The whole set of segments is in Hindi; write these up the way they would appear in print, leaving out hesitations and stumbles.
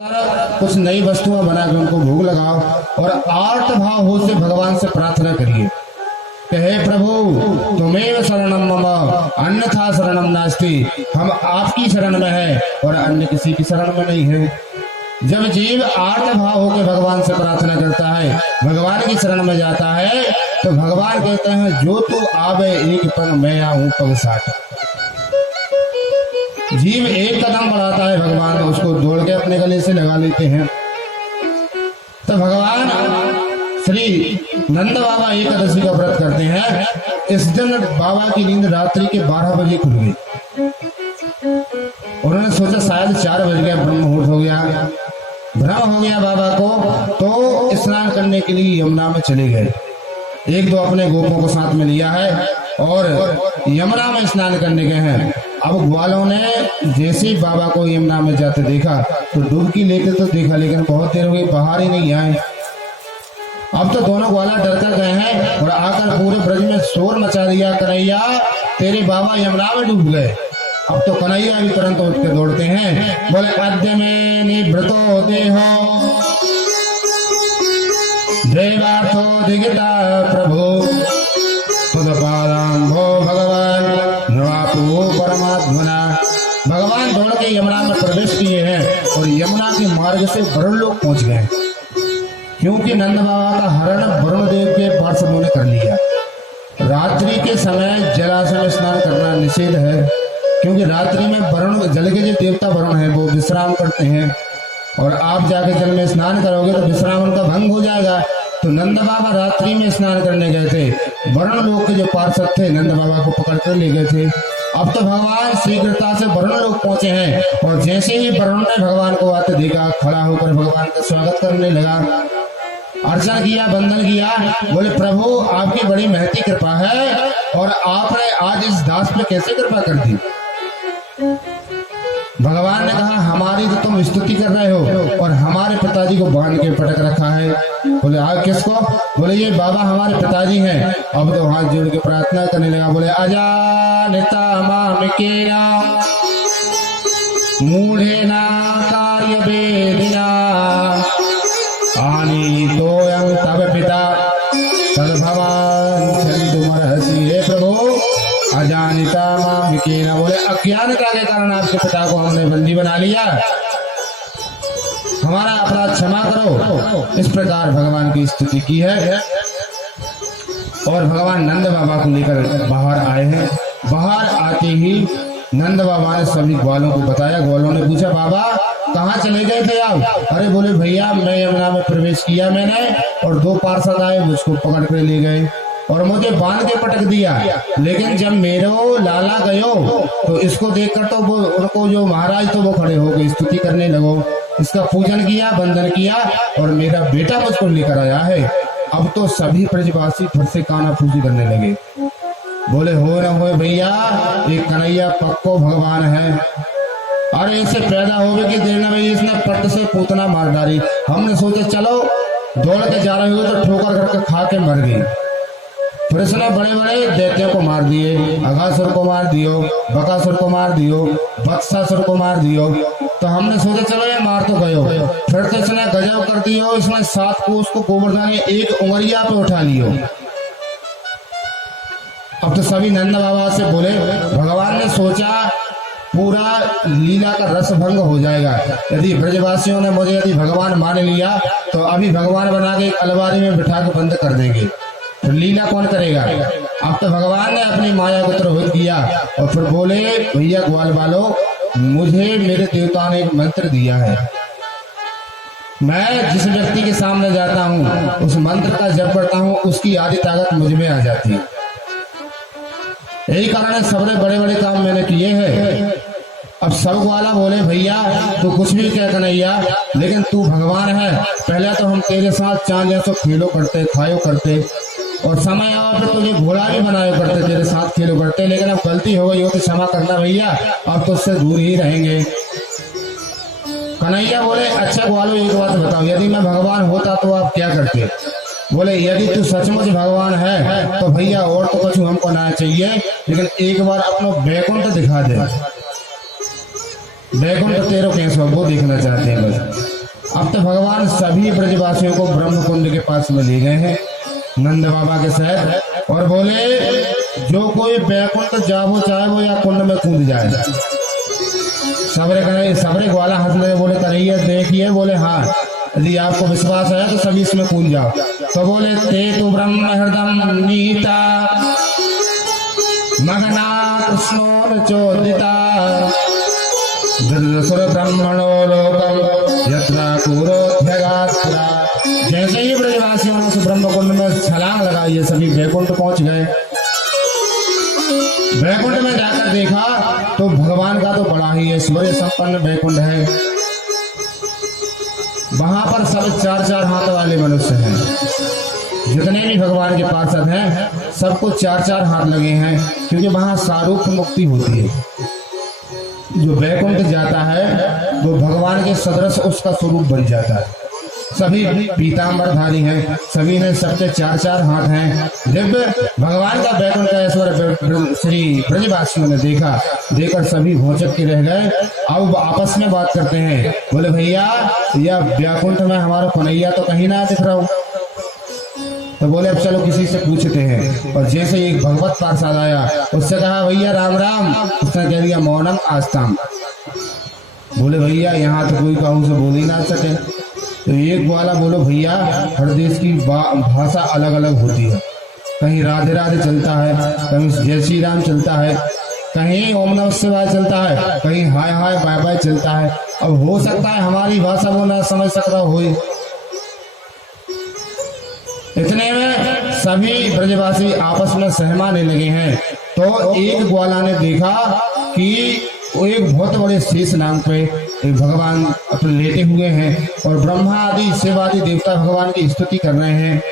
कुछ नई वस्तुएं बनाकर उनको भोग लगाओ और आर्त भाव हो से भगवान से प्रार्थना करिए कि हे प्रभु तुम्हें शरणम मम अन्यथा शरणम नास्ति। हम आपकी शरण में है और अन्य किसी की शरण में नहीं है। जब जीव आर्त भाव होकर भगवान से प्रार्थना करता है, भगवान की शरण में जाता है, तो भगवान कहते हैं जो तू आवे एक पग मैं आऊं पग साथ। जीव एक कदम बढ़ाता है, भगवान उसको दौड़ के अपने गले से लगा लेते हैं। तो भगवान श्री नंद बाबा एकादशी का व्रत करते हैं। इस दिन बाबा की नींद रात्रि के 12 बजे खुल गई। उन्होंने सोचा शायद 4 बज गया, ब्रह्म मुहूर्त हो गया, भ्रम हो गया बाबा को, तो स्नान करने के लिए यमुना में चले गए। एक दो अपने गोपों को साथ में लिया है और यमुना में स्नान करने गए हैं। अब ग्वालों ने जैसे ही बाबा को यमुना में जाते देखा तो डुबकी लेते तो देखा, लेकिन बहुत देर हो गई, बाहर ही नहीं आए। अब तो दोनों ग्वाला डर कर गए हैं और आकर पूरे ब्रज में शोर मचा दिया, कन्हैया तेरे बाबा यमुना में डूब गए। अब तो कन्हैया भी तुरंत उठ के दौड़ते हैं, बोले अद्य में निवृतो देहो देवार्थो दिगिता प्रभु तुदपादांभो भगवान नवापो परमात्मना। भगवान दौड़ के यमुना में प्रवेश किए हैं और यमुना के मार्ग से वरुण लोग पहुंच गए, क्योंकि नंद बाबा का हरण वरुण देव के पार्षदों ने कर लिया। रात्रि के समय जलाशय में स्नान करना निषेध है, क्योंकि रात्रि में वरुण जल के जो देवता वरुण है वो विश्राम करते हैं और आप जाके जल में स्नान करोगे तो विश्राम उनका भंग हो जाएगा। तो नंद बाबा रात्रि में स्नान करने गए थे। वरुण लोग के जो पार्षद थे नंद बाबा को पकड़ कर ले गए थे। अब तो भगवान शीघ्रता से वरुण लोग पहुंचे हैं और जैसे ही वरुण ने भगवान को आते देखा, खड़ा होकर भगवान का स्वागत करने लगा, अर्चना किया, वंदन किया। बोले प्रभु आपकी बड़ी महती कृपा है और आपने आज इस दास पे कैसे कृपा कर दी। भगवान ने कहा हमारी तो तुम स्तुति कर रहे हो और हमारे पिताजी को बांध के पटक रखा है। बोले आग किसको? बोले ये बाबा हमारे पिताजी हैं। अब तो हाथ जोड़ के प्रार्थना करने लगा, बोले अजानिता मामिकेना मूढ़ेना कार्य वेदिना आनी तोयं तव पिता तद्भवान छन्दुमर्हसि। हे प्रभु अजानिता मामिकेना, बोले अज्ञानता के कारण आपके पिता को हमने बंदी बना लिया, हमारा अपराध क्षमा करो। इस प्रकार भगवान की स्तुति की है और भगवान नंद बाबा को लेकर बाहर आए हैं। बाहर आते ही नंद बाबा ने सभी ग्वालों को बताया। ग्वालों ने पूछा बाबा कहाँ चले गए थे आप? अरे बोले भैया मैं यमुना में प्रवेश किया मैंने और 2 पार्षद आए, मुझको पकड़ कर ले गए और मुझे बांध के पटक दिया। लेकिन जब मेरो लाला गयो तो इसको देखकर तो वो उनको जो महाराज तो वो खड़े हो गए, स्तुति करने लगो, इसका पूजन किया, वंदन किया और मेरा बेटा मुझको लेकर आया है। अब तो सभी ब्रजवासी फिर से काना फूसी करने लगे। बोले हो न हो भैया, एक कन्हैया पक्को भगवान है। अरे इसे पैदा होवे की देर न भाई, इसने पट से पूतना मार डाली। हमने सोचा चलो दौड़ के जा रहे हो तो ठोकर करके खा के मर गई। फिर इसने बड़े बड़े दैत्यों को मार दिए, अघासुर को मार दियो, बकासुर को मार दियो, वत्सासुर को मार दियो। तो हमने सोचा चलो ये मार तो गयो। फिर तो इसने गजब कर दियो, इसने 7 को उसको गोवर्धन ने एक उंगलिया पे उठा लियो। अब तो सभी नंद बाबा से बोले भगवान ने सोचा पूरा लीला का रस भंग हो जाएगा, यदि ब्रजवासियों ने मुझे यदि भगवान मान लिया तो अभी भगवान बना के एक अलमारी में बिठा के बंद कर देंगे, तो लीला कौन करेगा। अब तो भगवान ने अपनी माया को त्रोहित किया और फिर बोले भैया ग्वाल वालों, मुझे मेरे देवता ने एक मंत्र दिया है, मैं जिस व्यक्ति के सामने जाता हूँ उस मंत्र का जप करता हूँ, उसकी आधी ताकत मुझ में आ जाती है। यही कारण है सबरे बड़े बड़े काम मैंने किए हैं। अब सब वाला बोले भैया तू कुछ भी कह कन्हैया, लेकिन तू भगवान है। पहले तो हम तेरे साथ चांद जैसो खेलो करते, खायो करते और समय आवा पे तुझे घोड़ा भी बनाया करते, तेरे साथ खेलो करते, लेकिन अब गलती हो गई हो तो क्षमा करना भैया, अब तो उससे दूर ही रहेंगे। कन्हैया बोले अच्छा ग्वालो एक बात बताओ, यदि मैं भगवान होता तो आप क्या करते? बोले यदि तू सचमुच भगवान है तो भैया और तो कुछ हमको ना चाहिए, लेकिन एक बार अपना वैकुंठ दिखा दे। वैकुंठ तेरो कैसे वो देखना चाहते हैं बस। भगवान सभी ब्रजवासियों को ब्रह्म कुंड के पास में ले गए हैं नंद बाबा के साथ, और बोले जो कोई बैकुंठ जावो चाहे वो या कुंड में कूद जाए। सबरे ग्वाला हंस लगे, बोले कन्हैया देखिए, बोले हाँ यदि आपको विश्वास है तो सभी इसमें कूद जाओ। तो बोले ते तु ब्रह्म हृदम नीता मगना कृष्णो चोदिता सुर ब्रह्मणो लोकम यत्रा कुरोध्यगात्रा। जैसे ही ब्रजवासियों ने उस ब्रह्म कुंड में छलांग लगाई है, सभी बैकुंठ पहुंच गए। बैकुंठ में जाकर देखा तो भगवान का तो बड़ा ही ऐश्वर्य संपन्न बैकुंठ है। वहां पर सब 4-4 हाथ वाले मनुष्य हैं। जितने भी भगवान के पार्षद हैं सबको 4-4 हाथ लगे हैं, क्योंकि वहां सारूप मुक्ति होती है। जो बैकुंठ जाता है वो भगवान के सदृश उसका स्वरूप बन जाता है। सभी पीतांबरधारी हैं, सभी ने सबके 4-4 हाथ हैं। दिव्य भगवान का बैकुंठ का ऐश्वर्य श्री ब्रजवासियों ने देखा, देखकर सभी भौचक के रह गए। अब आपस में बात करते हैं, बोले भैया यह बैकुंठ में हमारा कन्हैया तो कहीं ना दिख रहा हो। तो बोले अब चलो किसी से पूछते हैं। और जैसे एक भगवत पार्षद आया, उससे कहा भैया राम राम। उसने कह दिया मौनम आस्ताम। बोले भैया यहाँ तो कोई कहूँ से बोल ही ना सके। तो एक वाला बोलो भैया हर देश की भाषा अलग अलग होती है। कहीं राधे राधे चलता है, कहीं जय श्री राम चलता है, कहीं ओम नमः शिवाय चलता है, कहीं हाय हाय बाय बाय चलता है। अब हो सकता है हमारी भाषा वो ना समझ सक रहा हो। इतने में सभी ब्रजवासी आपस में सहमाने लगे हैं। तो एक ग्वाला ने देखा कि वो एक बहुत बड़े शेष नाग पे भगवान अपने लेटे हुए हैं और ब्रह्मा आदि शिव आदि देवता भगवान की स्तुति कर रहे हैं।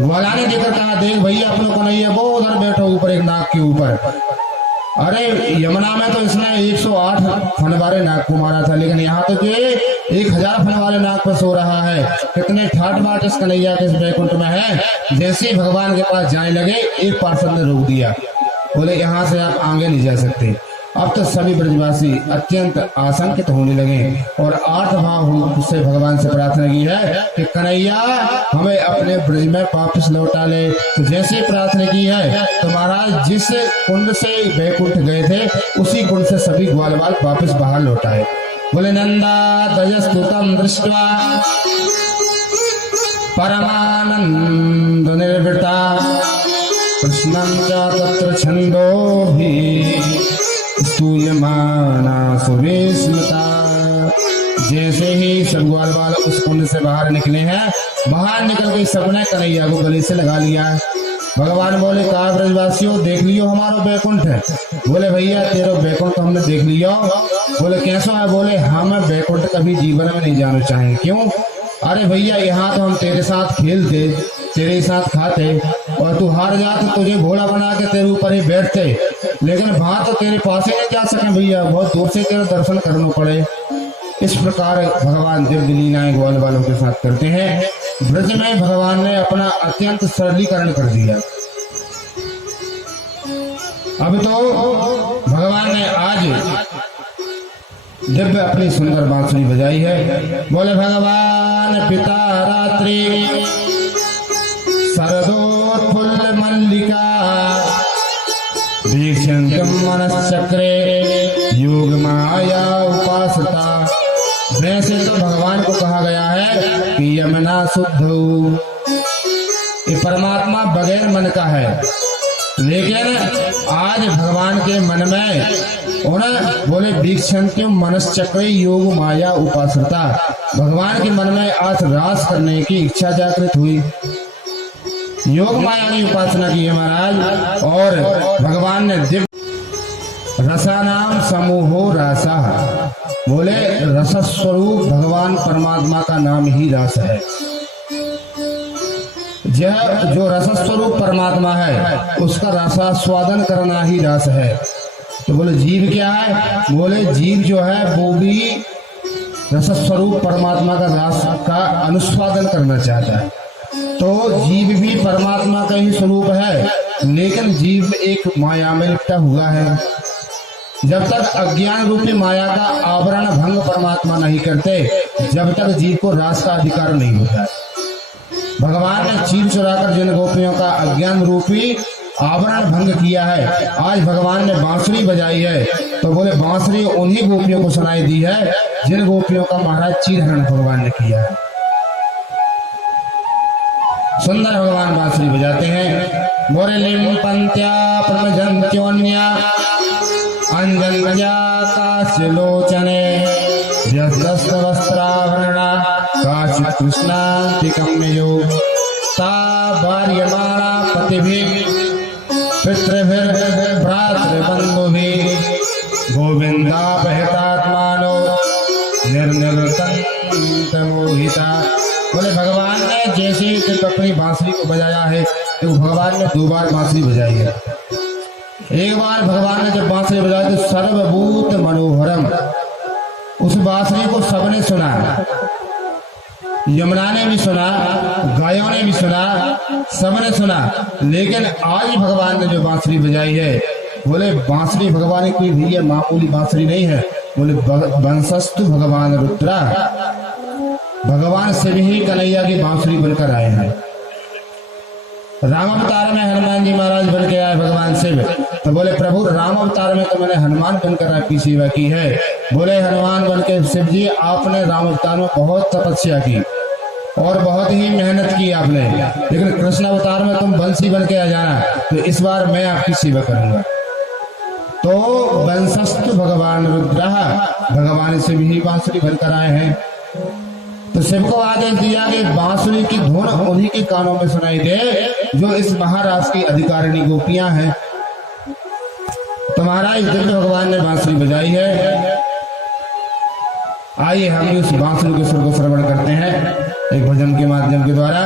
ग्वाला ने देखकर कहा देख भैया अपने कन्हैया वो उधर बैठो ऊपर एक नाग के ऊपर। अरे यमुना में तो इसने 108 फन वाले नाग को मारा था, लेकिन यहाँ तो ये 1000 फन वाले नाग पर सो रहा है। कितने ठाट बाट इस कन्हैया के इस बैकुंठ में है। जैसे ही भगवान के पास जाने लगे एक पार्षद ने रोक दिया, बोले यहाँ से आप आगे नहीं जा सकते। अब तो सभी ब्रजवासी अत्यंत आशंकित होने लगे और 8 भाव से भगवान से प्रार्थना की है कि कन्हैया हमें अपने ब्रज में वापस लौटा ले। तो जैसे प्रार्थना की है तो महाराज जिस कुंड से बैकुंठ गए थे उसी कुंड से सभी ग्वाल बाल वापस बाहर लौटाए। बोले नंदा तजस्तुतम दृष्ट्वा परमानंद निर्वृता कृष्णं च तत्र छंदोभिः स्तूयमाना सुवेस्मिता। जैसे ही सब ग्वाल बाल उस कुंड से बाहर निकले हैं, बाहर निकल के सबने कन्हैया को गले से लगा लिया है। भगवान बोले कहा ब्रजवासियों देख लियो हमारा बैकुंठ है। बोले भैया तेरा बैकुंठ तो हमने देख लियो। बोले कैसा है। बोले हाँ मैं बैकुंठ कभी जीवन में नहीं जाना चाहेंगे। क्यों। अरे भैया यहाँ तो हम तेरे साथ खेलते, तेरे साथ खाते, और तू हार जा तो तुझे घोड़ा बना के तेरे ऊपर ही बैठते, लेकिन वहां तो तेरे पास ही नहीं जा सके भैया, बहुत दूर से तेरा दर्शन करना पड़े। इस प्रकार भगवान दिव्य लीलाएं ग्वाल वालों के साथ करते हैं। ब्रज में भगवान ने अपना अत्यंत सरलीकरण कर दिया। अब तो भगवान ने आज दिव्य अपनी सुंदर बांसुरी बजाई है। बोले भगवान पिता रात्रि शरदोत्फुल्ल मल्लिका दीक्षन्तं मनश्चक्रे योग माया उपासता। वैसे तो भगवान को कहा गया है कि यमुना शुद्ध हो, ये परमात्मा बगैर मन का है, लेकिन आज भगवान के मन में उन्हें बोले दीक्षन्तं मनश्चक्रे योग माया उपासता। भगवान के मन में आज रास करने की इच्छा जागृत हुई, योग माया की उपासना की है महाराज। और भगवान ने दिव्य रसानाम समूहो रासा, बोले रसस्वरूप भगवान परमात्मा का नाम ही रस है। जो रसस्वरूप परमात्मा है उसका रसास्वादन करना ही रस है। तो बोले जीव क्या है। बोले जीव जो है वो भी रसस्वरूप परमात्मा का रस का अनुस्वादन करना चाहता है। तो जीव भी परमात्मा का ही स्वरूप है, लेकिन जीव एक माया में लिपटा हुआ है। जब तक अज्ञान रूपी माया का आवरण भंग परमात्मा नहीं करते जब तक जीव को रास का अधिकार नहीं होता है। भगवान ने चीर चुराकर जिन गोपियों का अज्ञान रूपी आवरण भंग किया है, आज भगवान ने बांसुरी बजाई है, तो बोले बांसुरी उन्हीं गोपियों को सुनाई दी है जिन गोपियों का महाराज चीरहरण भगवान ने किया है। सुंदर भगवान बांसुरी बजाते हैं। मुरलीम पंत्या प्रमजन्त्योन्या अंजन काश्यलोचने व्यस्त वस्त्रावरणा काचित् कृष्णातिकम्यो ता भार्यमाणा पतिभिः पितृभिर्भ्रातृबन्धुभिः गोविन्दापहृतात्मानो निर्निवृत्तमोहिता। बोले भगवान ने जैसे ही जब अपनी बांसुरी को बजाया है तो भगवान ने 2 बार बांसुरी बजाई है। एक बार भगवान ने जब बांसुरी बजाई तो सर्वभूत मनोहरम, उस बांसुरी को सबने सुना, यमुना ने भी सुना, गायों ने भी सुना, सबने सुना। लेकिन आज भगवान ने जो बांसुरी बजाई है, बोले बांसुरी भगवान की भी है, मामूली बांसुरी नहीं है। बोले वंशस्तु भगवान रुद्रा, भगवान शिव ही कन्हैया की बांसुरी बनकर आए हैं। राम अवतार में हनुमान जी महाराज बन के आए भगवान शिव, तो बोले प्रभु राम अवतार में तो मैंने हनुमान बनकर आपकी सेवा की है। बोले हनुमान बन के शिव जी आपने राम अवतार में बहुत तपस्या की और बहुत ही मेहनत की आपने, लेकिन कृष्ण अवतार में तुम बंसी बन के आ जाना, तो इस बार मैं आपकी सेवा करूंगा। तो वंशस्तु भगवान रुद्र, भगवान शिव ही बांसुरी बनकर आए हैं। तो शिव को आदेश दिया कि बांसुरी की धुन उन्हीं के कानों में सुनाई दे जो इस महाराज की अधिकारिणी गोपियां हैं। तुम्हारा इस दिव्य भगवान ने बांसुरी बजाई है। आइए हम उस बांसुरी के सुर को श्रवण करते हैं एक भजन के माध्यम के द्वारा।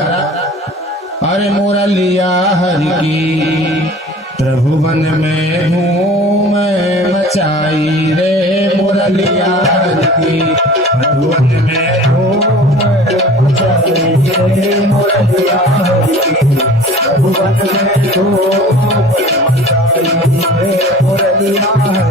अरे मुरलिया हरि की त्रिभुवन में धूम मचाई रे, मुरलिया हरि की त्रिभुवन में धूम मचाई रे, मुरलिया हरि की त्रिभुवन में धूम मचाई रे, मुरलिया हरि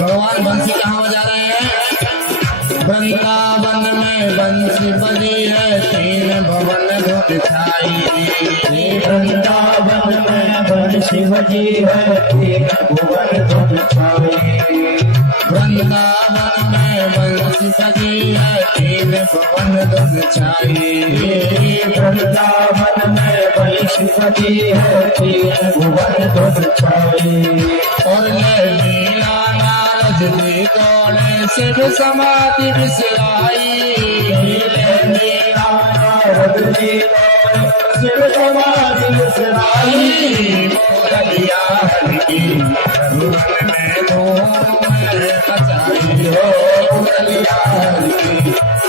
भगवान बंसी कहाँ बजा रहे हैं? वृंदावन में बंसी बजी है, 3 भवन धुन छाई। वृंदावन में बंसी बजी है, 3 भुवन धुन छाई। वृंदावन में बंसी बजी है, 3 भवन धुन छाई। वृंदावन में बंसी बजी है, 3 भुवन धुन छाई। और दौड़े शिव समाधि बिसराई, शिव समाधि बिसराई। मुरलिया हरि की त्रिभुवन में धूम मचाई हो, मुरलिया हरि की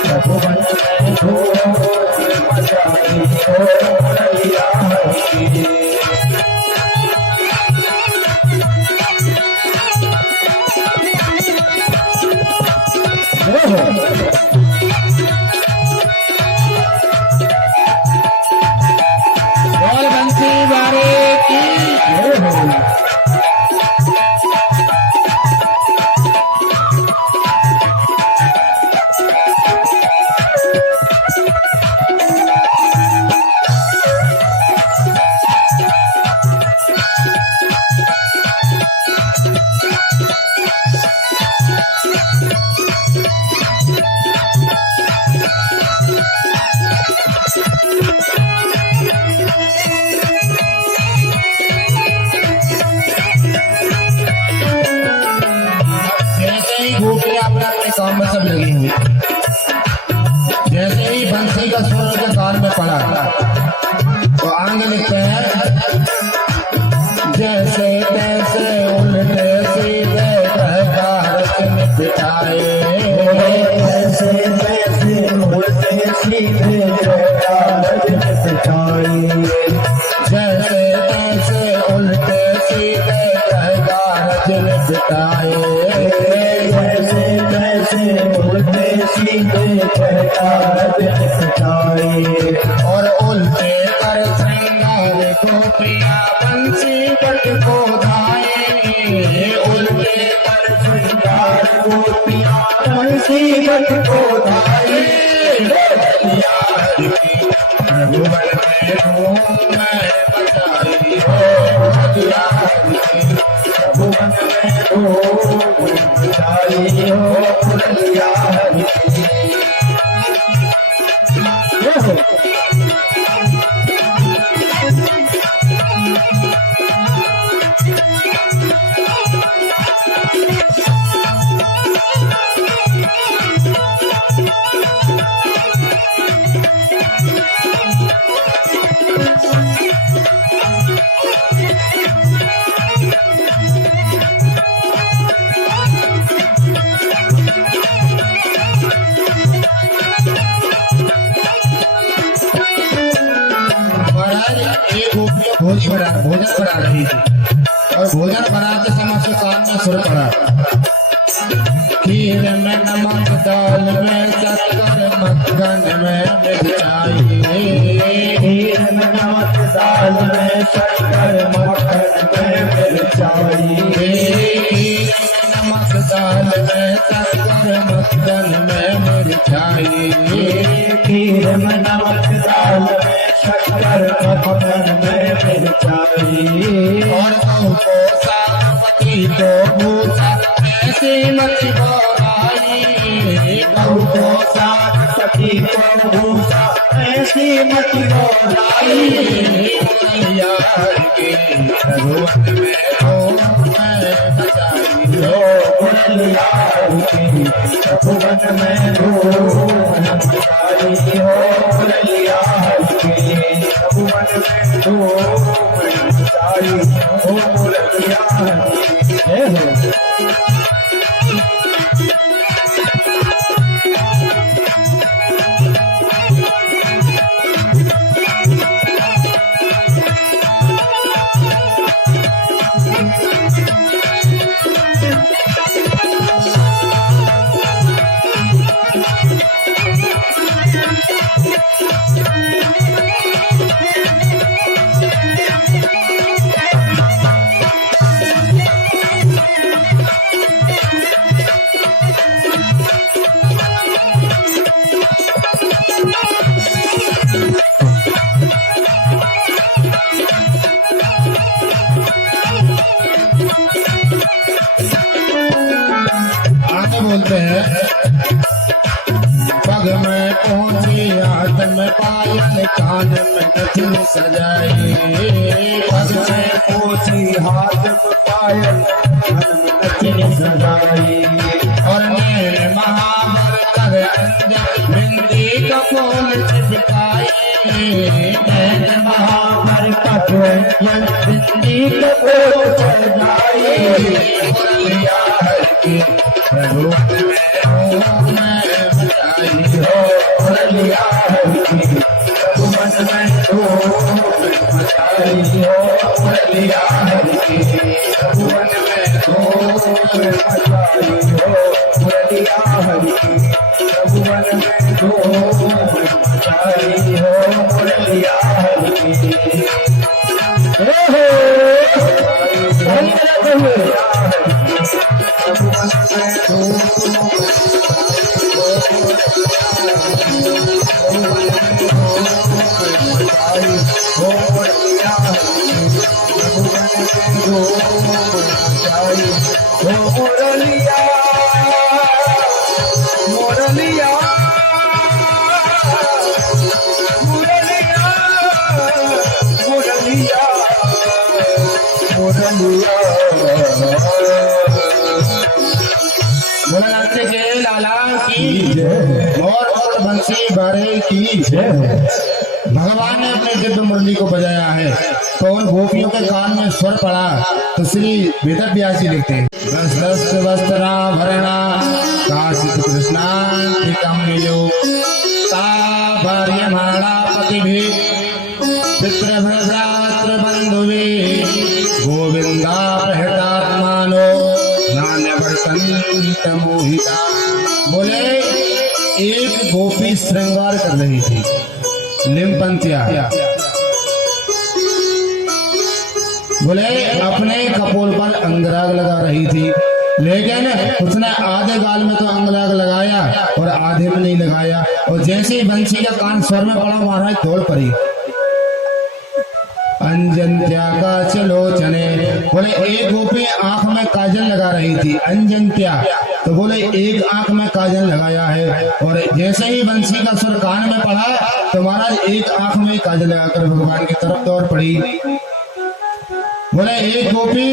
त्रिभुवन में धूम मचाई हो, मुरलिया हरि की। तैसे उल्टे सीधे कहता रचन बिठाए ऐसे तैसे उल्टे सीधे कहता रचन बिठाए जैसे तैसे उल्टे सीधे कहता रचन बिठाए ऐसे तैसे उल्टे सीधे कहता रचन बिठाए और उल्टे कर श्रृंगार गोपिया बंसी बट को धाए उल्टे कर श्रृंगार गोपियां बंसी बट को धाए रघुवर में हूँ मैं बचाई हो हथिया भुवन में हो बचाई हो मुरलिया भोजन बना रही थी और भोजन बनाते समय से कान में सुर पड़ा खीर में नमक दाल में शक्कर मक्खन में मिर्चाई खीर में नमक दाल में शक्कर मक्खन में मिर्चाई नमक दाल में शक्कर मक्खन में मिर्चाई खीर में नमक दाल में शक्कर मक्खन में मिर्चाई और को सागपति को भूसा ऐसी मछली बोलाई को सागपति को भूसा ऐसी मछली बोलाई भगवान में हो मैं बचाई हो मुरलिया भुवन में हो बचाई हो मुरलिया भुवन में हो बचाई हो मुरलिया बोलते हैं पग में पहुंची हाथ में पायल कान में नथुन सजाई पग में पहुंची हाथ में पायल कान में नथुन सजाई और मेरे महावर कर अंजन बिंदी कपोल चिपकाई मेरे महावर कपोल बिंदी कपोल सजाई भगवान में हो मैं बचाई हो मुरलिया भुवन में हो बचाई हो मुरलिया भुवन में हो बचाई हो मुरलिया भुवन में हो बचाई हो मुरलिया भोलेनाथ के लाला की और बंसी बारे की भगवान ने अपने दिव्य मुरली को बजाया है। तो उन गोपियों के कान में स्वर पड़ा तो श्री वेद व्यास जी लिखते हैं वस्त्राभरणा काशित कृष्णांतिकं भार्यमाणा पतिभिः पितृभ्रातृबन्धुभिः गोविन्दा प्रहतात्मानो नान्यवर्तन्त मोहिता। बोले एक गोपी श्रृंगार कर रही थी, लिमपंतिया, बोले अपने कपोल पर अंगराग लगा रही थी, लेकिन उसने आधे गाल में तो अंगराग लगाया और आधे में नहीं लगाया, और जैसे ही बंसी का कान स्वर में पड़ा महाराज दौड़ पड़ी। अंजन्त्या का चलो चने, बोले एक गोपी आंख में काजल लगा रही थी, अंजन्त्या, तो बोले एक आंख में काजल लगाया है, और जैसे ही बंसी का स्वर कान में पड़ा तो महाराज एक आंख में काजल लगाकर भगवान की तरफ दौड़ पड़ी। बोले एक गोपी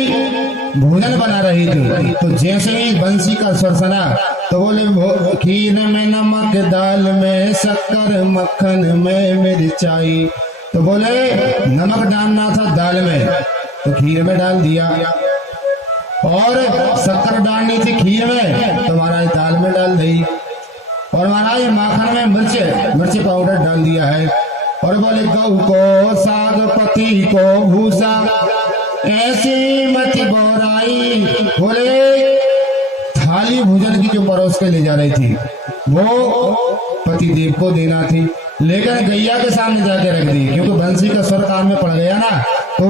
भोजन बना रही थी, तो जैसे ही बंसी का स्वर सुना तो बोले खीर में नमक, दाल में शक्कर, मक्खन में मिर्चाई, तो बोले नमक डालना था दाल में तो खीर में डाल दिया, और शक्कर डालनी थी खीर में तो महाराज दाल में डाल दी, और महाराज माखन में मिर्च पाउडर डाल दिया है, और बोले गऊ को साग, पति को भूसा, ऐसी मत बोराई। बोले थाली भोजन की जो परोस के ले जा रही थी वो पति देव को देना थी, लेकिन गैया के सामने जाके रख दी, क्योंकि बंसी का स्वर कान में पड़ गया ना, तो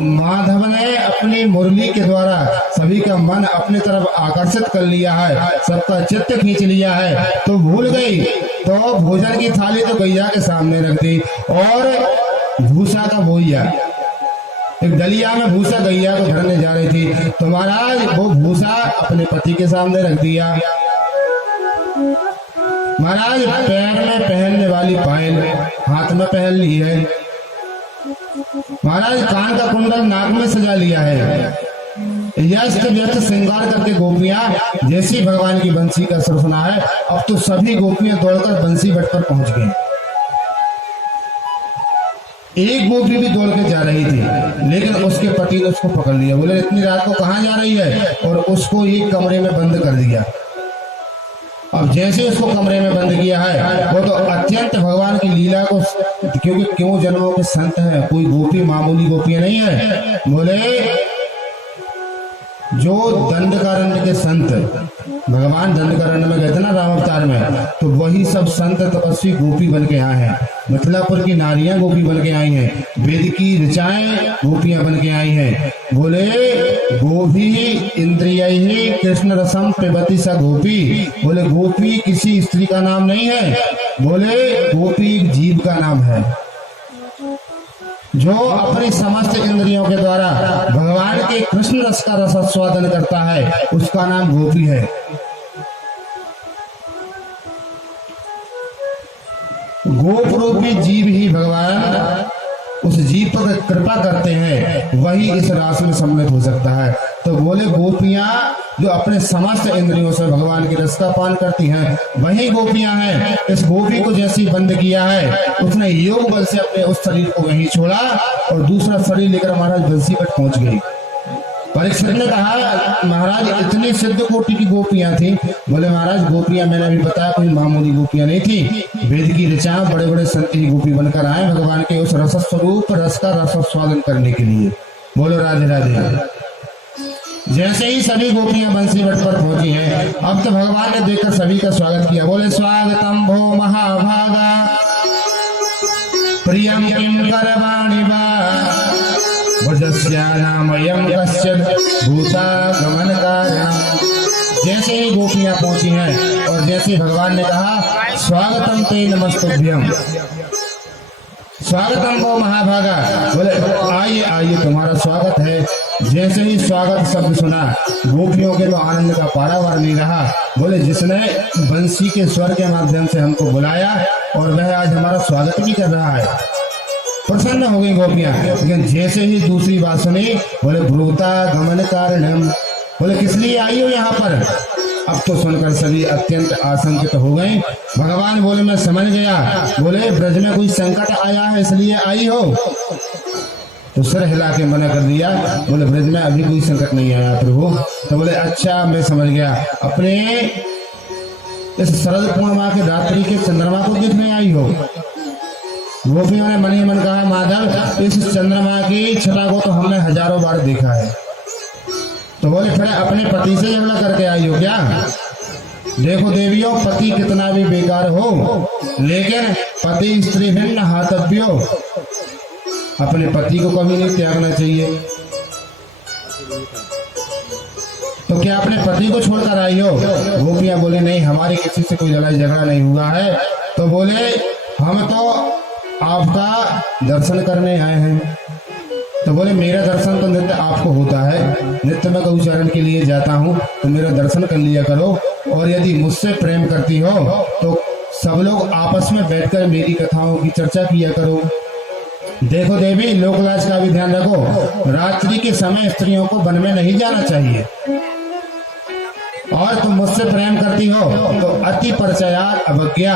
माधव ने अपनी मुरली के द्वारा सभी का मन अपनी तरफ आकर्षित कर लिया है, सबका चित्त खींच लिया है, तो भूल गई, तो भोजन की थाली तो गैया के सामने रख दी, और भूसा का बोइया, एक डलिया में भूसा गैया को भरने जा रही थी, तो महाराज वो भूसा अपने पति के सामने रख दिया। महाराज पैर में पहनने वाली पायल हाथ में पहन ली है, महाराज कान का कुंडल नाक में सजा लिया है, यस्त व्यस्त श्रृंगार करके गोपियां जैसी भगवान की बंसी का स्वर सुना है, अब तो सभी गोपियां दौड़कर बंसी बट पर पहुंच गई। एक गोपी भी दौड़ के जा रही थी, लेकिन उसके पति ने उसको पकड़ लिया, बोले इतनी रात को कहाँ जा रही है, और उसको एक कमरे में बंद कर दिया। अब जैसे उसको कमरे में बंद किया है, वो तो अत्यंत भगवान की लीला को, क्योंकि क्यों जन्मों के संत हैं, कोई गोपी मामूली गोपी नहीं है, बोले जो दंडकारण्य के संत, भगवान दंडकारण्य में गए थे ना राम अवतार में, तो वही सब संत तपस्वी गोपी बन के आए हैं, मिथिलापुर की नारियां गोपी बन के आई हैं, वेद की ऋचाएं गोपियां बन के आई हैं। बोले गोपी इंद्रिय ही कृष्ण रसम पिबती सा गोपी, बोले गोपी किसी स्त्री का नाम नहीं है, बोले गोपी एक जीव का नाम है, जो अपनी समस्त इंद्रियों के द्वारा भगवान के कृष्ण रस का रसास्वादन करता है, उसका नाम गोपी है। गोप रूपी जीव ही भगवान उस जीव पर कृपा करते हैं, वही इस रास में सम्मिलित हो सकता है। तो बोले गोपियां जो अपने समस्त इंद्रियों से भगवान की रस का पान करती हैं, वही गोपियां हैं। इस गोपी को जैसी बंद किया है, उसने योग बल से अपने उस शरीर को वहीं छोड़ा और दूसरा शरीर लेकर महाराज बंसी पर पहुंच गई। परीक्षित ने कहा महाराज इतनी सिद्ध कोटि की गोपियां थी, बोले महाराज गोपियां मैंने अभी बताया कोई मामूली गोपियां नहीं थी, वेद की ऋचा बड़े बड़े संत ही गोपी बनकर आए भगवान के उस रस स्वरूप रस का रसास्वादन करने के लिए। बोलो राधे राधे। जैसे ही सभी गोपियां बंसी बट पर पहुंची हैं, अब तो भगवान ने देखकर सभी का स्वागत किया। बोले स्वागतम भो महाभागा प्रियम किम करवाणि वा वजस्यानामयं कश्चित् भूता गमन कारणम्। जैसे ही गोपियां पहुंची हैं और जैसे भगवान ने कहा स्वागतम ते नमस्तुभ्यम, स्वागतम वो महाभागा, बोले आइए आइए तुम्हारा स्वागत है। जैसे ही स्वागत शब्द सुना गोपियों के तो आनंद का पारावार नहीं रहा। बोले जिसने बंसी के स्वर के माध्यम से हमको बुलाया और वह आज हमारा स्वागत भी कर रहा है, प्रसन्न हो गई गोपियां। लेकिन जैसे ही दूसरी बात सुनी, बोले भ्रूता गमन कारणम, बोले किस लिए आई हो यहाँ पर। अब तो सुनकर सभी अत्यंत आशंकित हो गए। भगवान बोले मैं समझ गया, बोले ब्रज में कोई संकट आया है इसलिए आई हो। तो सिर हिला के मना कर दिया। बोले ब्रज में अभी कोई संकट नहीं आया प्रभु। तो बोले अच्छा मैं समझ गया, अपने इस शरद पूर्णिमा के रात्रि के चंद्रमा को देखने आई हो। गोपियों ने मन ही मन कहा माधव इस चंद्रमा की छटा को तो हमने हजारों बार देखा है। तो बोले फिर अपने पति से झगड़ा करके आई हो क्या? देखो देवियों, पति कितना भी बेकार हो लेकिन पति स्त्री भिन्न हातव्यो, अपने पति को कभी नहीं त्यागना चाहिए। तो क्या अपने पति को छोड़कर आई हो? गोपियां बोले नहीं, हमारी किसी से कोई लड़ाई झगड़ा नहीं हुआ है। तो बोले हम तो आपका दर्शन करने आए हैं। तो बोले मेरा दर्शन तो नित्य आपको होता है, नित्य मैं गौचरण के लिए जाता हूँ तो मेरा दर्शन कर लिया करो। और यदि मुझसे प्रेम करती हो तो सब लोग आपस में बैठकर मेरी कथाओं की चर्चा किया करो। देखो देवी, लोकलाज का भी ध्यान रखो, रात्रि के समय स्त्रियों को वन में नहीं जाना चाहिए। और तुम मुझसे प्रेम करती हो तो अति परिचयात अवज्ञा,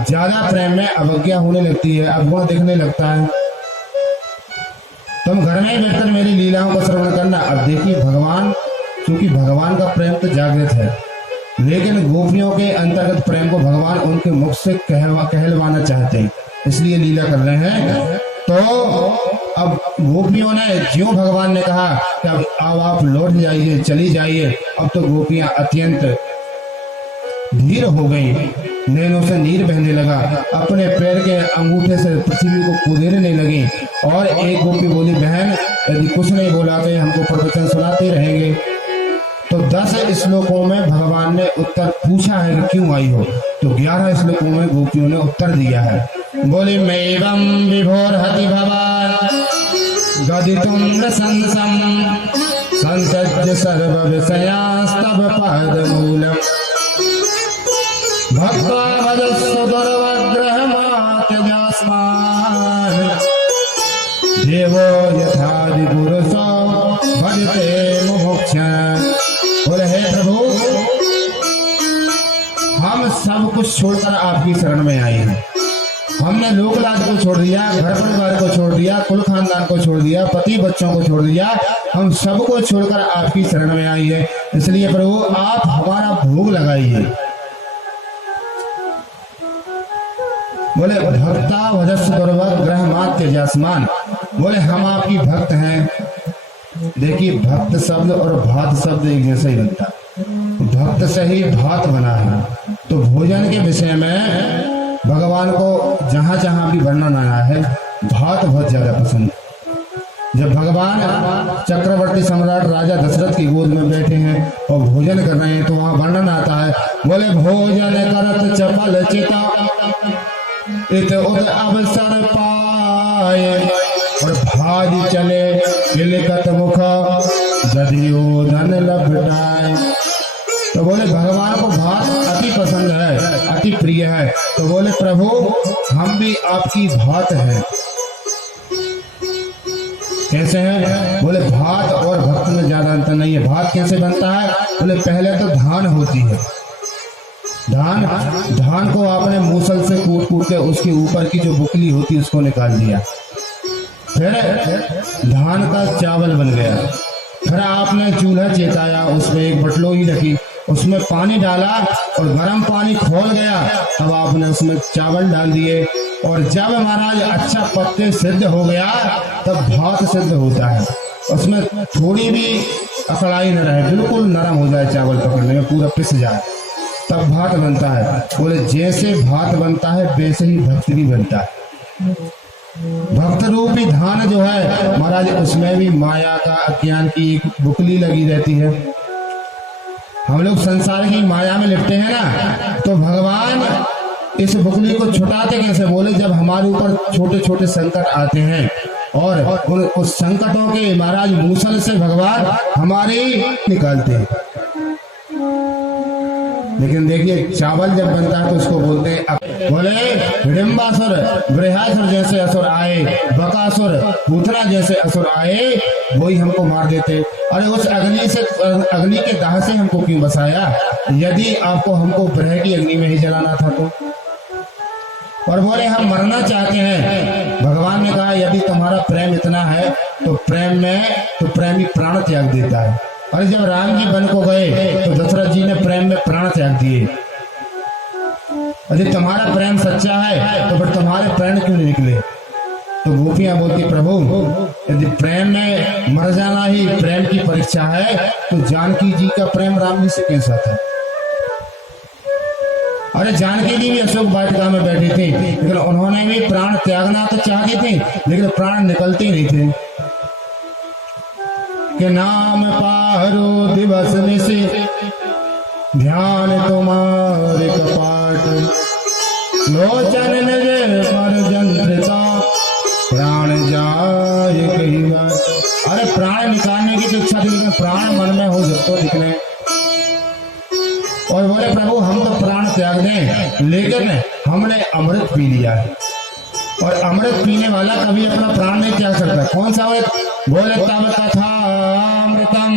ज्यादा प्रेम में अवज्ञा होने लगती है, अवगुण दिखने लगता है। तुम घर में ही बैठकर मेरी लीलाओं का श्रवण करना। अब देखिए भगवान, क्योंकि भगवान का प्रेम तो जागृत है, लेकिन गोपियों के अंतर्गत प्रेम को भगवान उनके मुख से कहलवाना चाहते हैं, इसलिए लीला कर रहे हैं। तो अब गोपियों ने, ज्यों भगवान ने कहा कि अब आप लौट जाइए, चली जाइए, अब तो गोपियां अत्यंत धीर हो गई, नैनों से नीर बहने लगा, अपने पैर के अंगूठे से पृथ्वी को कुदेरने लगी। और एक गोपी बोली बहन यदि कुछ नहीं बोला तो हमको प्रवचन सुनाते रहेंगे। तो 10 श्लोकों में भगवान ने उत्तर पूछा है कि क्यों आई हो, तो 11 श्लोकों में गोपियों ने उत्तर दिया है। बोली मैवं विभोरहति भवान गदितुं रसंसं संसज्य सर्व विषयास्तव पादमूलम् भक्त्वा भजस्व दुर्वग्रहमात्यजास्मान् देवो यथादिपुरुषो भजते मुमुक्षुः। बोले हे प्रभु, हम सब कुछ छोड़कर आपकी शरण में आए हैं। हमने लोकलाज को छोड़ दिया, घर परिवार को छोड़ दिया, कुल खानदान को छोड़ दिया, पति बच्चों को छोड़ दिया, हम सबको छोड़कर आपकी शरण में आई है। इसलिए प्रभु आप हमारा भोग लगाइए। बोले भक्ता भजस्व दुर्वग्रह मात्य जासमान, बोले हम आपकी भक्त हैं। देखिए भक्त शब्द और भात शब्द एक जैसा ही बनता है, भक्त से ही भात बना है। तो भोजन के विषय में भगवान को जहां जहां भी वर्णन आया है भात बहुत ज्यादा पसंद। जब भगवान चक्रवर्ती सम्राट राजा दशरथ की गोद में बैठे हैं और भोजन कर रहे हैं तो वहां वर्णन आता है, बोले भोजन करत चपल चिता इत उद अवसर पाए और भाज चले तिलकत मुख दधियोधन लपटाए। तो बोले भगवान को भात अति पसंद है, अति प्रिय है। तो बोले प्रभु हम भी आपकी भात हैं। कैसे हैं? बोले भात और भक्त में ज्यादा अंतर नहीं है। भात कैसे बनता है? बोले पहले तो धान होती है, धान को आपने मूसल से कूट कूट के उसके ऊपर की जो बुकली होती है उसको निकाल दिया, फिर धान का चावल बन गया। फिर आपने चूल्हा चेताया, उसमें एक बटलोही रखी, उसमें पानी डाला और गर्म पानी खोल गया, तब आपने उसमें चावल डाल दिए। और जब महाराज अच्छा पत्ते सिद्ध हो गया तब भात सिद्ध होता है। उसमें थोड़ी भी अकड़ाई न रहे, बिल्कुल नरम हो जाए, चावल पकड़ने में पूरा पिस जाए, तब भात बनता है। बोले जैसे भात बनता है वैसे ही भक्त भी बनता है। भक्त रूपी धान जो है महाराज उसमें भी माया का अज्ञान की एक बुकली लगी रहती है। हम लोग संसार की माया में लिपटे हैं ना, तो भगवान इस बुकली को छुटाते कैसे? बोले जब हमारे ऊपर छोटे छोटे संकट आते हैं और उस संकटों के महाराज मूसल से भगवान हमारे निकालते हैं। लेकिन देखिए चावल जब बनता है तो उसको बोलते हैं, बोले हिडिंबासुर बृहासुर जैसे असुर आए, बकासुर पूतना जैसे असुर आए, वही हमको मार देते। अरे उस अग्नि के दाह से हमको क्यों बसाया? यदि आपको हमको ब्रह की अग्नि में ही जलाना था और बोले हम मरना चाहते हैं। भगवान ने कहा यदि तुम्हारा प्रेम इतना है तो प्रेम में तो प्रेमी प्राण त्याग देता है। और जब राम जी वन को गए तो दशरथ जी ने प्रेम में प्राण त्याग दिए। यदि तुम्हारा प्रेम सच्चा है तो फिर तुम्हारे प्राण क्यों नहीं निकले? तो गोपियां बोलती प्रभु यदि प्रेम में मर जाना ही प्रेम की परीक्षा है तो जानकी जी का प्रेम राम जी से कैसा था? अरे जानकी जी भी अशोक वाटिका में बैठी थी, लेकिन उन्होंने भी प्राण त्यागना तो चाहती थी, लेकिन प्राण निकलते ही नहीं थे। कि नाम पारो दिवस निशि ध्यान तुम्हारे कपाट लोचन निज पर जंत्रिता प्राण जाए कहीं बार। अरे प्राण निकालने की तो इच्छा थी, लेकिन प्राण मन में हो जब तो निकले। और बोले प्रभु हम तो प्राण त्याग दें, लेकिन हमने अमृत पी लिया है और अमृत पीने वाला कभी अपना प्राण नहीं त्याग सकता। कौन सा अमृत? बोले तब कथा अमृतम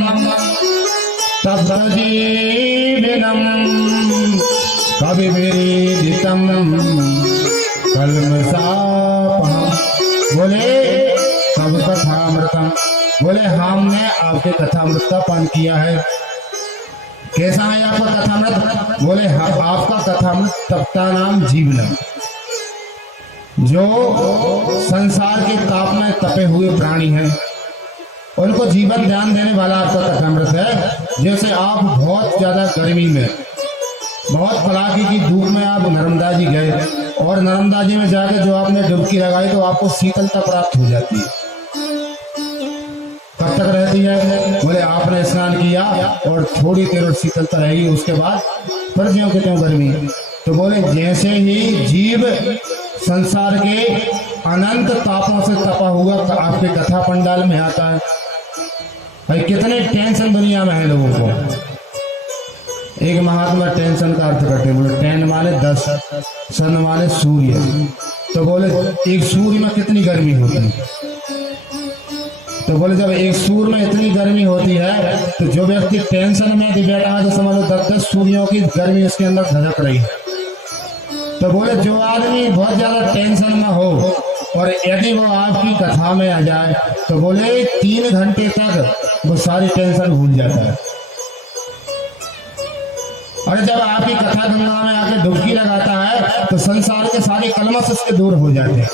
तब जीवनम कभी विदितम कलमसापहम। बोले तब कथा अमृतम, बोले हमने आपके कथा अमृत का पान किया है। कैसा है आपका कथामृत? बोले हाँ आपका कथामृत तपता नाम जीवनम, जो संसार के ताप में तपे हुए प्राणी हैं उनको जीवन ध्यान देने वाला आपका कथामृत है। जैसे आप बहुत ज्यादा गर्मी में बहुत कड़ाके की धूप में आप नर्मदा जी गए और नर्मदा जी में जाकर जो आपने डुबकी लगाई तो आपको शीतलता प्राप्त हो जाती है। कब तक रहती है? बोले आपने स्नान किया और थोड़ी देर और शीतलता रहेगी, उसके बाद फिर ज्यों के त्यों गर्मी। तो बोले जैसे ही जीव संसार के अनंत तापों से तपा हुआ आपके कथा पंडाल में आता है। भाई कितने टेंशन दुनिया में है लोगों को। एक महात्मा टेंशन का अर्थ करते, बोले टेन माने 10, सन माने सूर्य। तो बोले एक सूर्य में कितनी गर्मी होती है? तो बोले जब एक सूर्य में इतनी गर्मी होती है तो जो व्यक्ति टेंशन में भी बैठा है तो समझ लो 10-10 सूर्यों की गर्मी उसके अंदर धड़क रही है। तो बोले जो आदमी बहुत ज्यादा टेंशन में हो और यदि वो आपकी कथा में आ जाए तो बोले 3 घंटे तक वो सारी टेंशन भूल जाता है। और जब आपकी कथा गंगा में आके डुबकी लगाता है तो संसार के सारे कलमश उसके दूर हो जाते हैं,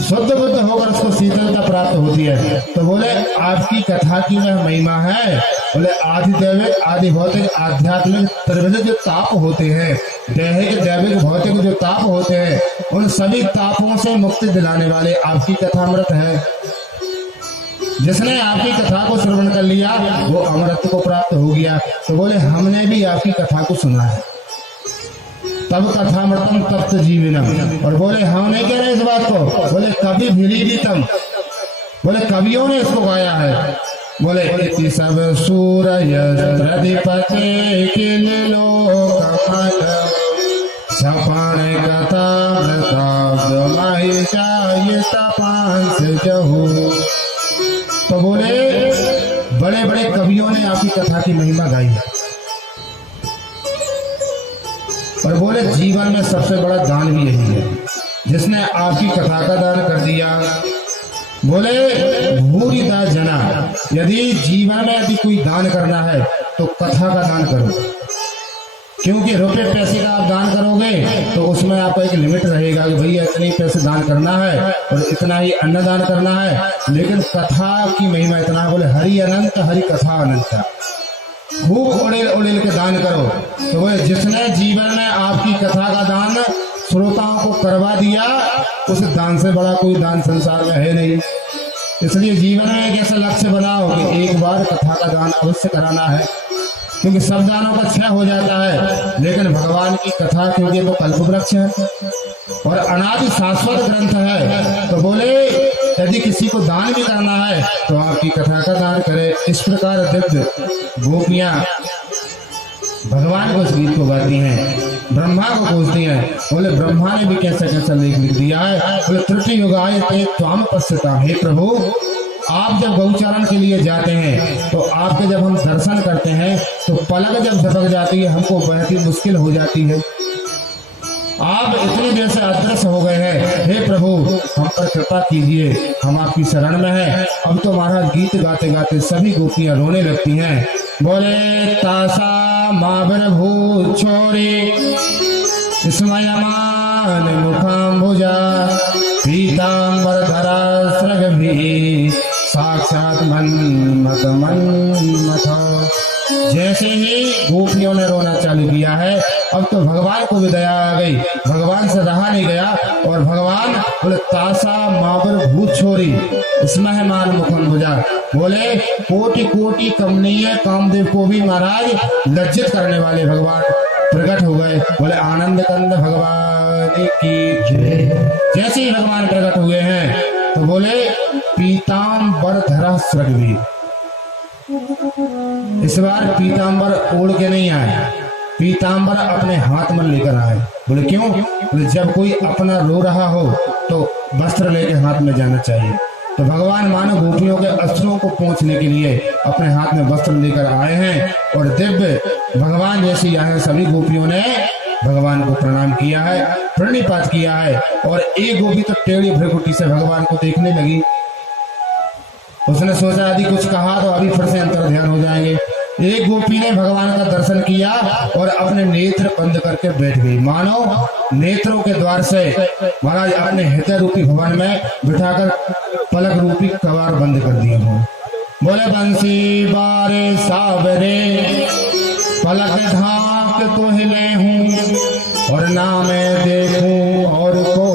शुद्ध बुद्ध होकर उसको शीतलता प्राप्त होती है। तो बोले आपकी कथा की वह महिमा है। बोले आदि दैविक आदि भौतिक आध्यात्मिक त्रिविध जो ताप होते हैं, दैहिक दैविक भौतिक जो ताप होते हैं, उन सभी तापों से मुक्ति दिलाने वाले आपकी कथामृत है। जिसने आपकी कथा को श्रवण कर लिया वो अमृत को प्राप्त हो गया। तो बोले हमने भी आपकी कथा को सुना है, तब कथामृतम तप्त जीवनम। और बोले हम नहीं कह रहे इस बात को, बोले कवि विरीडितम, बोले कवियों ने इसको गाया है। बोले इति सब सूर्य प्रतिपते किल लोकमल छपण कथामृताब्द महिषाय तपांस जहु। तो बोले बड़े बड़े कवियों ने आपकी कथा की महिमा गाई है। और बोले जीवन में सबसे बड़ा दान भी यही है, जिसने आपकी कथा का दान कर दिया। बोले भूरिदा जना, यदि जीवन में यदि कोई दान करना है तो कथा का दान करो, क्योंकि रुपए पैसे का आप दान करोगे तो उसमें आपका एक लिमिट रहेगा कि भैया इतने पैसे दान करना है और इतना ही अन्नदान करना है। लेकिन कथा की महिमा इतना, बोले हरि अनंत हरि कथा अनंत, खूब उड़ेल उड़ेल के दान करो। तो बोले जिसने जीवन में आपकी कथा का दान श्रोताओं को करवा दिया, उस दान से बड़ा कोई दान संसार में है नहीं। इसलिए जीवन में एक ऐसा लक्ष्य बनाओ कि एक बार कथा का दान अवश्य कराना है, क्योंकि सब दानों का क्षय हो जाता है, लेकिन भगवान की कथा क्योंकि वो कल्पवृक्ष है और अनादि शाश्वत ग्रंथ है। तो बोले यदि किसी को दान भी करना है तो आपकी कथा का दान करे। इस प्रकार दिव्य गोपियां भगवान को इस गीत को गाती हैं, ब्रह्मा को पूछती हैं। बोले ब्रह्मा ने भी कैसा कैसा लेख लिख दिया है। बोले त्रुटि युगाय ते त्वाम पश्यता, हे प्रभु आप जब गौचरण के लिए जाते हैं तो आपके जब हम दर्शन करते हैं तो पलक जब झपक जाती है हमको बहुत ही मुश्किल हो जाती है। आप इतनी देर से अदृश्य हो गए हैं, हे प्रभु हम पर कृपा कीजिए, हम आपकी शरण में हैं। अब तो महाराज गीत गाते गाते सभी गोपियां रोने लगती हैं। बोले तासा मावर भू छोरी स्मयमान मुखाम्बुजा पीताम्बर धरा सृग भी साक्षात मन्मथ जैसे ही गोपियों ने रोना चालू किया है, अब तो भगवान को भी दया आ गई, भगवान से रहा नहीं गया और भगवान बोले तासा मावर भूत छोरी इसमें मान मुखम भुजा। बोले कोटि कोटि कमनीय कामदेव को भी महाराज लज्जित करने वाले भगवान प्रकट हो गए। बोले आनंद कंद भगवान की जय। जैसे ही भगवान प्रकट हुए हैं तो बोले पीताम्बर धरा सृगवीर। इस बार पीताम्बर ओढ़ के नहीं आए, पीताम्बर अपने हाथ में लेकर आए। बोले क्यों? बोले जब कोई अपना रो रहा हो तो वस्त्र लेके हाथ में जाना चाहिए। तो भगवान मानो गोपियों के अस्त्रों को पोंछने के लिए अपने हाथ में वस्त्र लेकर आए हैं और दिव्य भगवान जैसे आए हैं। सभी गोपियों ने भगवान को प्रणाम किया है, प्रणिपात किया है और एक गोपी तो टेढ़ी भ्रकुटी से भगवान को देखने लगी। उसने सोचा यदि कुछ कहा तो अभी फिर से अंतर ध्यान हो जाएंगे। एक गोपी ने भगवान का दर्शन किया और अपने नेत्र बंद करके बैठ गई, मानो नेत्रों के द्वार से महाराज अपने हृदय रूपी भवन में बिठाकर पलक रूपी कवार बंद कर दिए हो। बोले बंसी बारे सावरे पलक ढाक तो हिले हूँ और ना मैं देखूं और को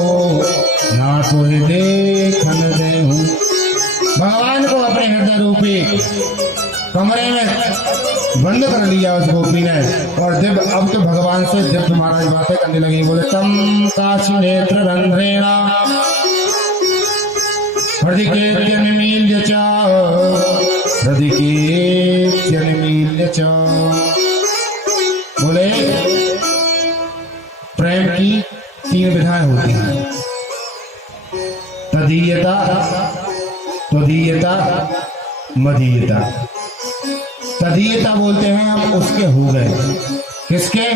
ना तो देखन दे हूँ। भगवान को अपने हृदय रूपी कमरे में बंद कर लिया उस गोपी ने और दिव्य अब तो भगवान से दिव्य महाराज बातें करने लगी। बोले तम काशी नेत्र रंध्रेणा हृदय के निमील्य च हृदय के निमील्य च। बोले प्रेम की 3 विधाएं होती हैं, तदीयता, त्वदीयता, मदीयता। तदीयता बोलते हैं हम उसके हो गए, किसके?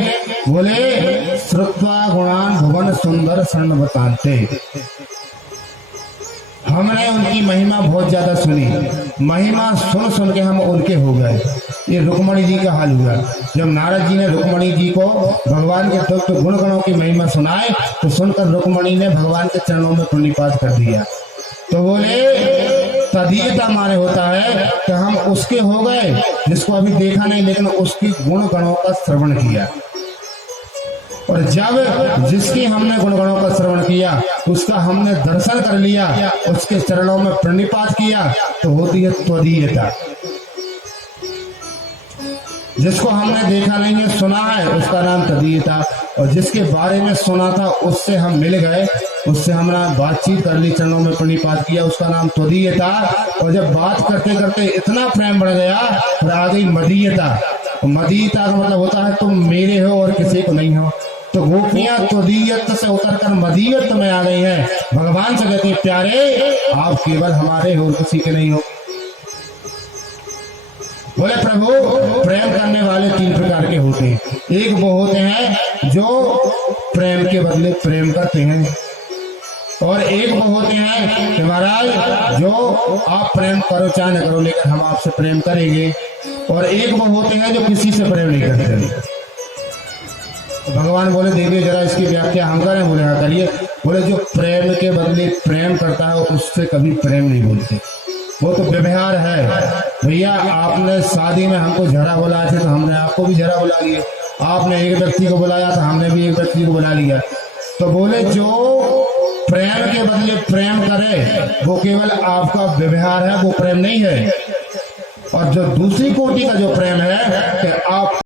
बोले श्रुत्वा गुणान भुवन सुंदर सर्ण बताते। हमने उनकी महिमा बहुत ज्यादा सुनी, महिमा सुन सुन के हम उनके हो गए। ये रुक्मणी जी का हाल हुआ। जब नारद जी ने रुक्मणी जी को भगवान के तत्व गुण गणों की महिमा सुनाए तो सुनकर रुक्मणी ने भगवान के चरणों में प्रणिपात कर दिया। तो बोले तदीयता माने होता है कि हम उसके हो गए जिसको अभी देखा नहीं लेकिन उसके गुण गणों का श्रवण किया। और जब जिसकी हमने गुण गणों का श्रवण किया उसका हमने दर्शन कर लिया, उसके चरणों में प्रणिपात किया तो होती है त्वदीयता। जिसको हमने देखा नहीं है सुना है उसका नाम तदीयता, और जिसके बारे में सुना था उससे हम मिल गए, उससे हमने बातचीत कर ली, चरणों में प्रणिपात किया, उसका नाम त्वदीयता। और जब बात करते करते इतना प्रेम बढ़ गया फिर आ गई मदीयता। मदीयता का मतलब होता है तुम मेरे हो और किसी को नहीं हो। तो गोपियां त्वदीयत से उतरकर मदीयत में आ गई हैं। भगवान से कहते प्यारे आप केवल हमारे हो, किसी के नहीं हो। बोले प्रभु प्रेम करने वाले 3 प्रकार के होते हैं। एक वो होते हैं जो प्रेम के बदले प्रेम करते हैं, और एक वो होते हैं कि महाराज जो आप प्रेम करो चाहे न करो लेकिन हम आपसे प्रेम करेंगे, और एक वो होते हैं जो किसी से प्रेम नहीं करते। तो भगवान बोले देवी जरा इसकी व्याख्या हम करें। बोले हाँ करिए। बोले जो प्रेम के बदले प्रेम करता है उससे कभी प्रेम नहीं बोलते, वो तो व्यवहार है। भैया आपने शादी में हमको झरा बुलाए थे तो हमने आपको भी झरा बुला लिया, आपने एक व्यक्ति को बुलाया तो हमने भी एक व्यक्ति को बुला लिया। तो बोले जो प्रेम के बदले प्रेम करे वो केवल आपका व्यवहार है, वो प्रेम नहीं है। और जो दूसरी कोटि का जो प्रेम है कि आप